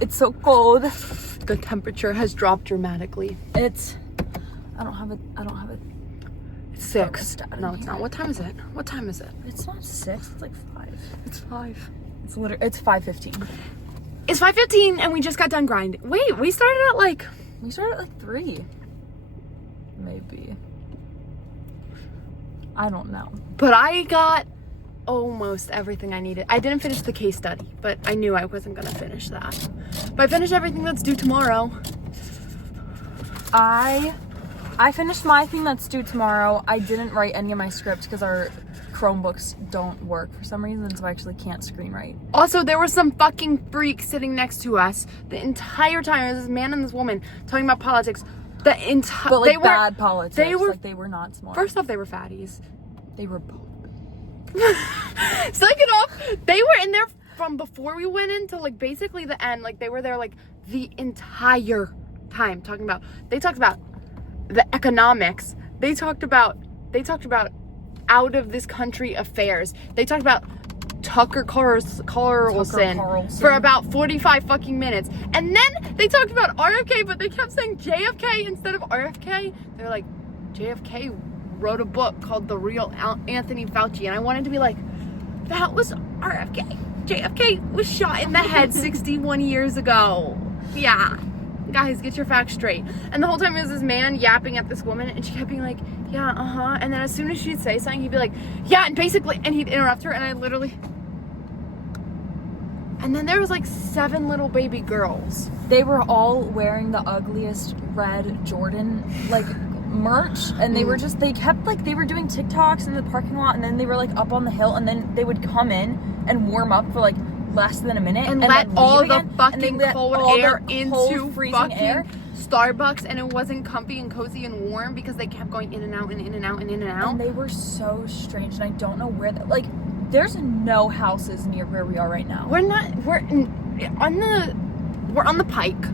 It's so cold. The temperature has dropped dramatically. It's, I don't have it. It's 6. thermostat in No, it's here. not. What time is it? What time is it? It's not 6, it's like 5. It's 5. It's 5:15. It's 5:15 and we just got done grinding. Wait, we started at like... We started at like 3. Maybe. I don't know. But I got almost everything I needed. I didn't finish the case study, but I knew I wasn't gonna finish that. But I finished everything that's due tomorrow. I finished my thing that's due tomorrow. I didn't write any of my scripts because our Chromebooks don't work for some reason, so I actually can't screen write. Also, there was some fucking freak sitting next to us the entire time. There was this man and this woman talking about politics. But like bad politics. They were, like they were not smart. first off, they were fatties. They were both. Second off, they were in there from before we went in to like basically the end. Like they were there like the entire time talking about. They talked about the economics. They talked about out of this country affairs. They talked about Tucker Carlson for about 45 fucking minutes. And then they talked about RFK, but they kept saying JFK instead of RFK. They're like, JFK wrote a book called The Real Anthony Fauci. And I wanted to be like, that was RFK. JFK was shot in the head 61 years ago. Yeah. Guys, get your facts straight. And the whole time it was this man yapping at this woman, and she kept being like, yeah, uh-huh. And then as soon as she'd say something, he'd be like, yeah, and basically, and he'd interrupt her, and I literally... And then there was like 7 little baby girls. They were all wearing the ugliest red Jordan, like, merch, and they were just, they kept, like, they were doing TikToks in the parking lot, and then they were, like, up on the hill, and then they would come in and warm up for, like, less than a minute and let all the fucking cold air into freezing fucking air. Starbucks, and it wasn't comfy and cozy and warm because they kept going in and out and in and out and in and out. And they were so strange, and I don't know where like there's no houses near where we are right now. We're on the Pike.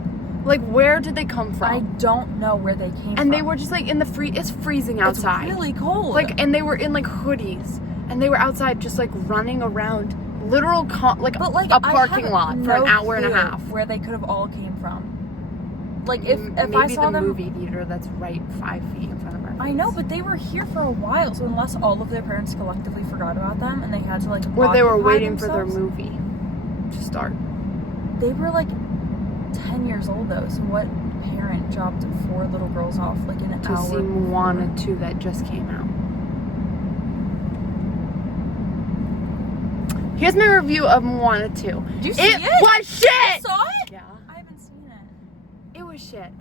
Like, where did they come from? I don't know where they came from. And they were just like in the it's freezing outside. It's really cold. Like, and they were in like hoodies, and they were outside just like running around a parking lot for an hour and a half. Where they could have all came from. Like if maybe I saw the them, movie theater that's right 5 feet in front of our face. I know, but they were here for a while, so unless all of their parents collectively forgot about them and they had to like or they were waiting themselves, for their movie to start. They were like 10 years old though, so what parent dropped 4 little girls off like in an hour to see Moana 2 that just came out? Here's my review of Moana 2. Did you see it? It was shit! You saw it? Yeah. I haven't seen it. It was shit.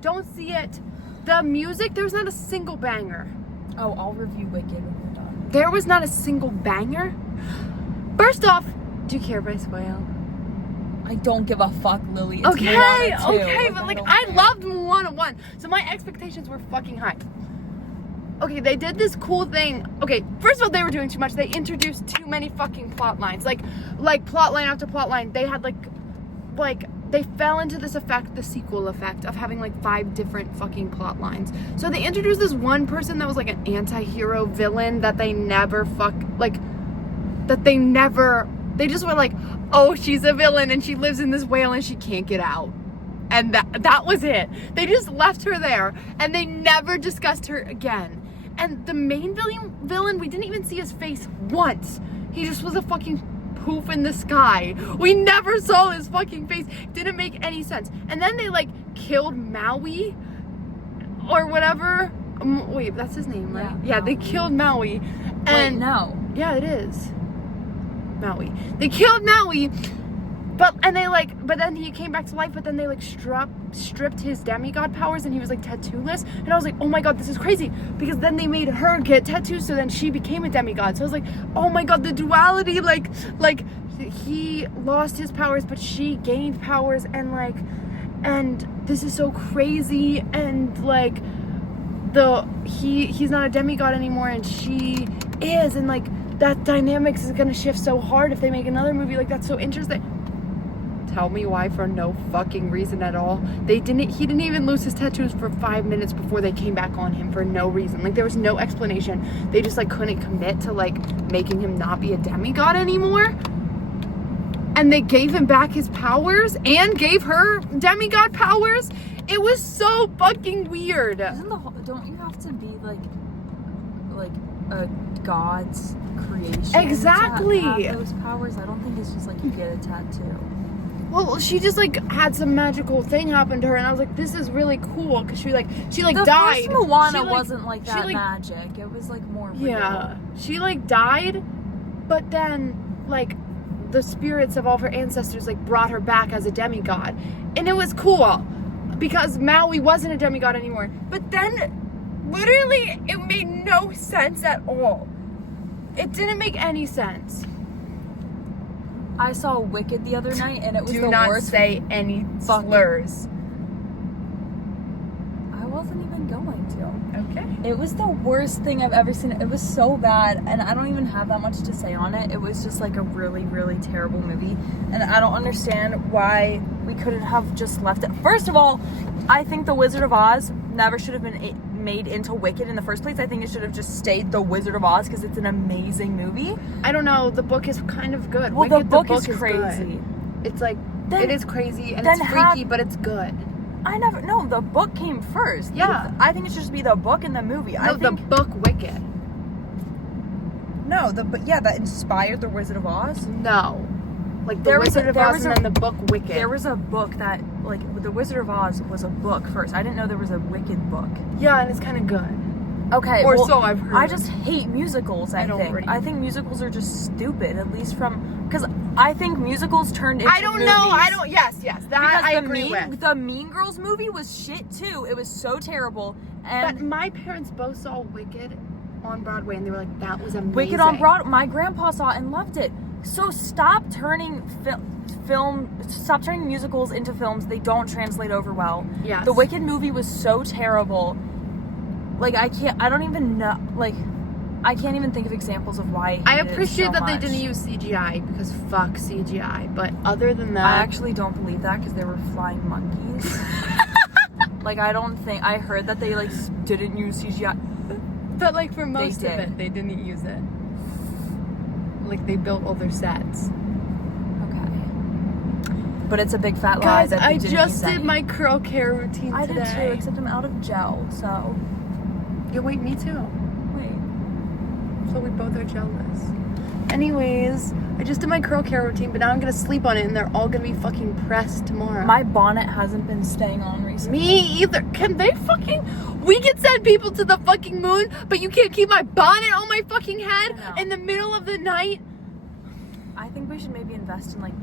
Don't see it. The music, there was not a single banger. Oh, I'll review Wicked when we're done. There was not a single banger. First off, do you care if I spoil? I don't give a fuck, Lily. It's Okay, Moana 2. okay, but like I loved Moana 1, so my expectations were fucking high. Okay, they did this cool thing. Okay, first of all, they were doing too much. They introduced too many fucking plot lines. Like plot line after plot line. They had like they fell into this effect, the sequel effect of having like 5 different fucking plot lines. So they introduced this one person that was like an anti-hero villain that they never they just were like, oh, she's a villain and she lives in this whale and she can't get out. And that was it. They just left her there and they never discussed her again. And the main villain, we didn't even see his face once. He just was a fucking poof in the sky. We never saw his fucking face. Didn't make any sense. And then they like killed Maui or whatever. Wait, that's his name, right? Yeah, they killed Maui. And wait, no. Yeah, it is. Maui. They killed Maui. But then he came back to life, but then they like stripped his demigod powers and he was like tattooless. And I was like, oh my god, this is crazy. Because then they made her get tattoos, so then she became a demigod. So I was like, oh my god, the duality, like he lost his powers, but she gained powers, and this is so crazy, and like he's not a demigod anymore and she is, and like that dynamics is gonna shift so hard if they make another movie. Like, that's so interesting. Tell me why for no fucking reason at all. He didn't even lose his tattoos for 5 minutes before they came back on him for no reason. Like, there was no explanation. They just like couldn't commit to like making him not be a demigod anymore. and they gave him back his powers and gave her demigod powers. It was so fucking weird. Don't you have to be like a god's creation Exactly. to have those powers? I don't think it's just like you get a tattoo. Well, she just like had some magical thing happen to her, and I was like, "This is really cool," because she the died. First Moana She, like, wasn't like that she, like- magic. It was like more real. Yeah, she like died, but then like the spirits of all of her ancestors like brought her back as a demigod, and it was cool because Maui wasn't a demigod anymore. But then, literally, it made no sense at all. It didn't make any sense. I saw Wicked the other night, and it was Do the not worst. say any fucking- slurs. I wasn't even going to. Okay. It was the worst thing I've ever seen. It was so bad, and I don't even have that much to say on it. It was just like a really, really terrible movie, and I don't understand why we couldn't have just left it. First of all, I think The Wizard of Oz never should have been made into Wicked in the first place. I think it should have just stayed The Wizard of Oz because it's an amazing movie. I don't know. The book is kind of good. Well, Wicked, the book is good. crazy. It's like Then- it is crazy and then it's have- freaky, but it's good. I never know. The book came first. Yeah. I think it should just be the book and the movie. I No, the think book Wicked. that inspired The Wizard of Oz. No, like the There was Wizard a- of there Oz was and a- then the book Wicked. There was a book that, like, The Wizard of Oz was a book first. I didn't know there was a Wicked book. Yeah, and it's kind of good. Okay, Or well, so I've heard. I just hate musicals, I don't think. really. I think musicals are just stupid, at least because I think musicals turned into I don't know. I movies. don't. Yes, that Because I the agree mean, with. The Mean Girls movie was shit, too. It was so terrible. And But my parents both saw Wicked on Broadway, and they were like, "That was amazing." Wicked on Broadway, my grandpa saw it and loved it. So stop turning stop turning musicals into films. They don't translate over well. Yes. The Wicked movie was so terrible. Like, I can't even think of examples of why I hated it appreciate so that much. they didn't use CGI because fuck CGI. But other than I that, actually don't believe that because there were flying monkeys. Like, I heard that they, like, didn't use CGI. but like for most of did. it, they didn't use it. Like they built all their sets. Okay. But it's a big fat lie Guys, that they I didn't just use did any. my curl care routine I today. did too, except I'm out of gel, so... Yeah, wait, me too. Wait. So we both are jealous. Anyways, I just did my curl care routine, but now I'm gonna sleep on it, and they're all gonna be fucking pressed tomorrow. My bonnet hasn't been staying on recently. Me either. Can they fucking? We can send people to the fucking moon, but you can't keep my bonnet on my fucking head I know. in the middle of the night. I think we should maybe invest in, like,